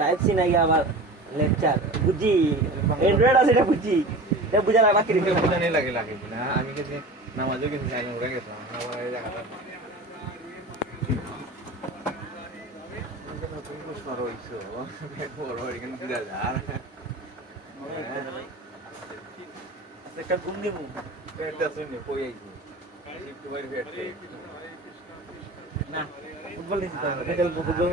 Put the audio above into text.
type C নাই আবার lecture বুঝি অ্যান্ড্রয়েড আছে এটা বুঝি এটা বুঝা না বাকি কিন্তু বুঝা নেই লাগে লাগে না আমি গেছি নামাজও কিন্তু যাই উড়ে গেছিলাম আমার এই জায়গাটা নতুন প্রশ্ন রয়েছে বড় এখানে দিদা যার একটা ঘুম দিমু পেটটা শুনে পড়ে আইছি শিফট বাইরে পেট না ফুটবল নিতে হবে ফুটবল